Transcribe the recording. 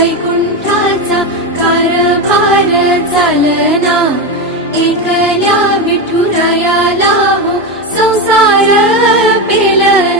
वैकुण्ठाचा कारभार चालना एकल्या विठुरायाला हो संसार पेलना.